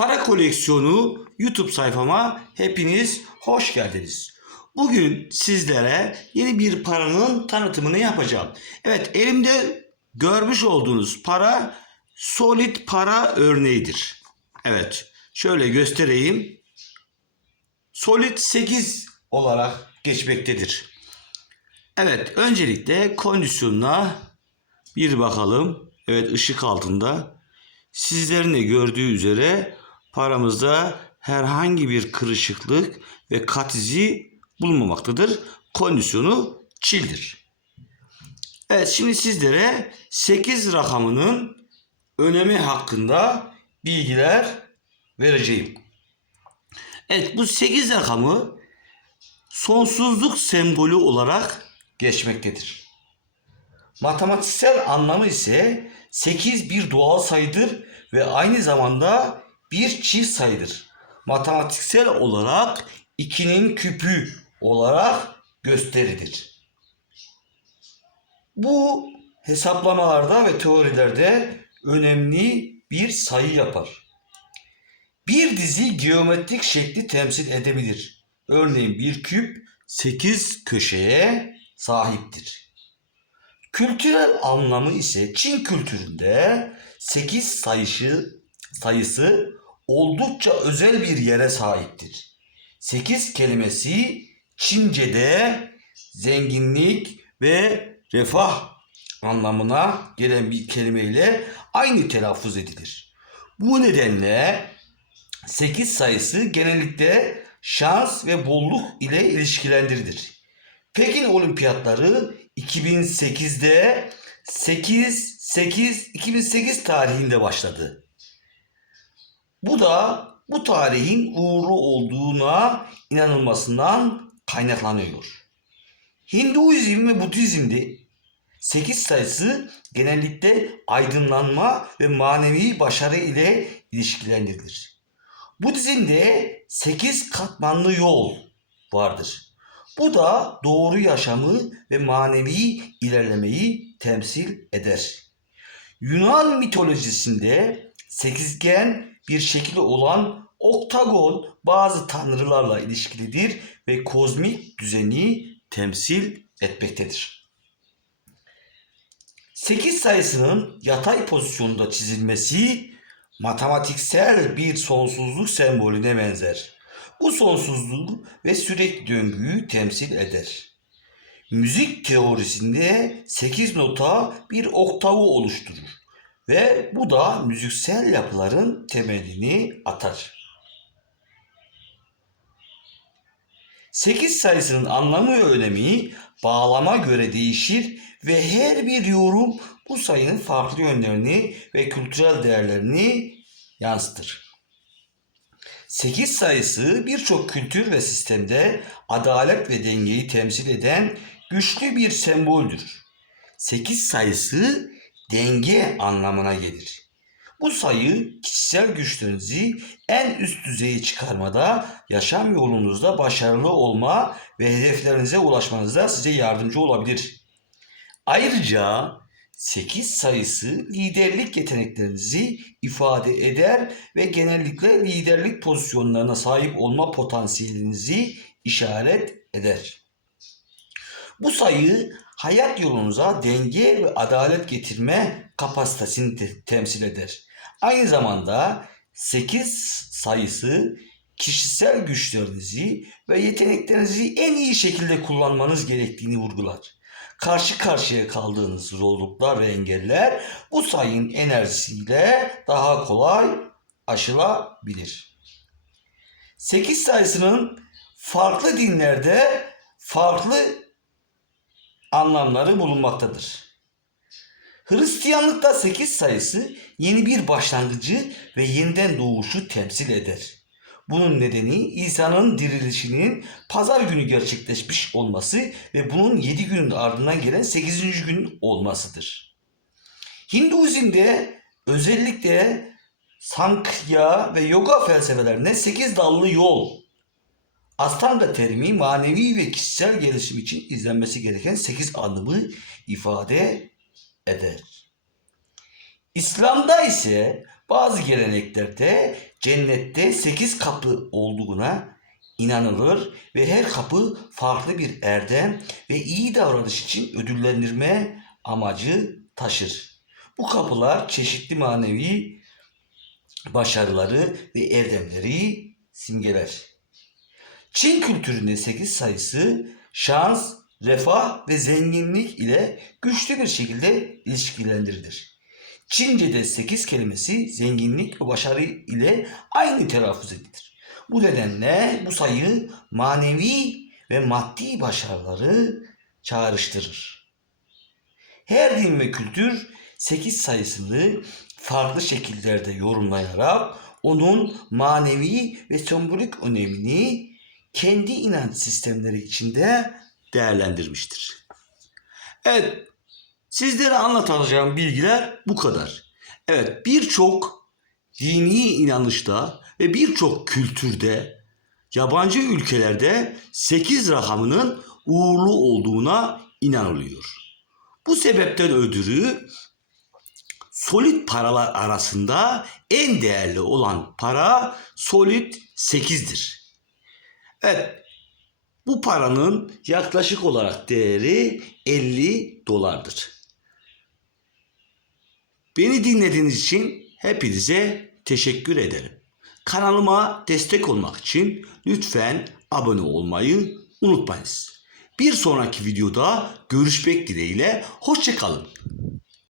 Para koleksiyonu YouTube sayfama hepiniz hoş geldiniz. Bugün sizlere yeni bir paranın tanıtımını yapacağım. Evet elimde görmüş olduğunuz para solid para örneğidir. Evet şöyle göstereyim. Solid 8 olarak geçmektedir. Evet öncelikle kondisyonuna bir bakalım. Evet ışık altında. Sizlerin de gördüğü üzere paramızda herhangi bir kırışıklık ve kat izi bulunmamaktadır. Kondisyonu çildir. Evet şimdi sizlere 8 rakamının önemi hakkında bilgiler vereceğim. Evet bu 8 rakamı sonsuzluk sembolü olarak geçmektedir. Matematiksel anlamı ise 8 bir doğal sayıdır ve aynı zamanda bir çift sayıdır. Matematiksel olarak 2'nin küpü olarak gösterilir. Bu hesaplamalarda ve teorilerde önemli bir sayı yapar. Bir dizi geometrik şekli temsil edebilir. Örneğin bir küp 8 köşeye sahiptir. Kültürel anlamı ise Çin kültüründe 8 sayısı, sayısı oldukça özel bir yere sahiptir. 8 kelimesi Çince'de zenginlik ve refah anlamına gelen bir kelimeyle aynı telaffuz edilir. Bu nedenle 8 sayısı genellikle şans ve bolluk ile ilişkilendirilir. Pekin Olimpiyatları 2008'de 8 8 2008 tarihinde başladı. Bu da bu tarihin uğurlu olduğuna inanılmasından kaynaklanıyor. Hinduizm ve Budizm'de 8 sayısı genellikle aydınlanma ve manevi başarı ile ilişkilendirilir. Budizm'de 8 katmanlı yol vardır. Bu da doğru yaşamı ve manevi ilerlemeyi temsil eder. Yunan mitolojisinde sekizgen bir şekli olan oktagon bazı tanrılarla ilişkilidir ve kozmik düzeni temsil etmektedir. 8 sayısının yatay pozisyonda çizilmesi matematiksel bir sonsuzluk sembolüne benzer. Bu sonsuzluğu ve sürekli döngüyü temsil eder. Müzik teorisinde 8 nota bir oktavı oluşturur ve bu da müziksel yapıların temelini atar. 8 sayısının anlamı ve önemi bağlama göre değişir ve her bir yorum bu sayının farklı yönlerini ve kültürel değerlerini yansıtır. 8 sayısı birçok kültür ve sistemde adalet ve dengeyi temsil eden güçlü bir semboldür. 8 sayısı denge anlamına gelir. Bu sayı kişisel güçlerinizi en üst düzeye çıkarmada, yaşam yolunuzda başarılı olma ve hedeflerinize ulaşmanızda size yardımcı olabilir. Ayrıca 8 sayısı liderlik yeteneklerinizi ifade eder ve genellikle liderlik pozisyonlarına sahip olma potansiyelinizi işaret eder. Bu sayı hayat yolunuza denge ve adalet getirme kapasitesini te- temsil eder. Aynı zamanda 8 sayısı kişisel güçlerinizi ve yeteneklerinizi en iyi şekilde kullanmanız gerektiğini vurgular. Karşı karşıya kaldığınız zorluklar ve engeller bu sayının enerjisiyle daha kolay aşılabilir. 8 sayısının farklı dinlerde farklı anlamları bulunmaktadır. Hristiyanlıkta 8 sayısı yeni bir başlangıcı ve yeniden doğuşu temsil eder. Bunun nedeni İsa'nın dirilişinin pazar günü gerçekleşmiş olması ve bunun 7 günün ardından gelen 8. gün olmasıdır. Hinduizm'de özellikle Sankhya ve yoga felsefelerinde 8 dallı yol Astanga terimi manevi ve kişisel gelişim için izlenmesi gereken 8 adımı ifade eder. İslam'da ise Bazı geleneklerde cennette 8 kapı olduğuna inanılır ve her kapı farklı bir erdem ve iyi davranış için ödüllendirme amacı taşır. Bu kapılar çeşitli manevi başarıları ve erdemleri simgeler. Çin kültüründe 8 sayısı şans, refah ve zenginlik ile güçlü bir şekilde ilişkilendirilir. Çince'de 8 kelimesi zenginlik ve başarı ile aynı telaffuz edilir. Bu nedenle bu sayı manevi ve maddi başarıları çağrıştırır. Her din ve kültür 8 sayısını farklı şekillerde yorumlayarak onun manevi ve sembolik önemini kendi inanç sistemleri içinde değerlendirmiştir. Evet, sizlere anlatacağım bilgiler bu kadar. Evet, birçok dini inanışta ve birçok kültürde, yabancı ülkelerde 8 rakamının uğurlu olduğuna inanılıyor. Bu sebepten ötürü solid paralar arasında en değerli olan para solid 8'dir. Evet. Bu paranın yaklaşık olarak değeri 50 dolardır. Beni dinlediğiniz için hepinize teşekkür ederim. Kanalıma destek olmak için lütfen abone olmayı unutmayınız. Bir sonraki videoda görüşmek dileğiyle hoşçakalın.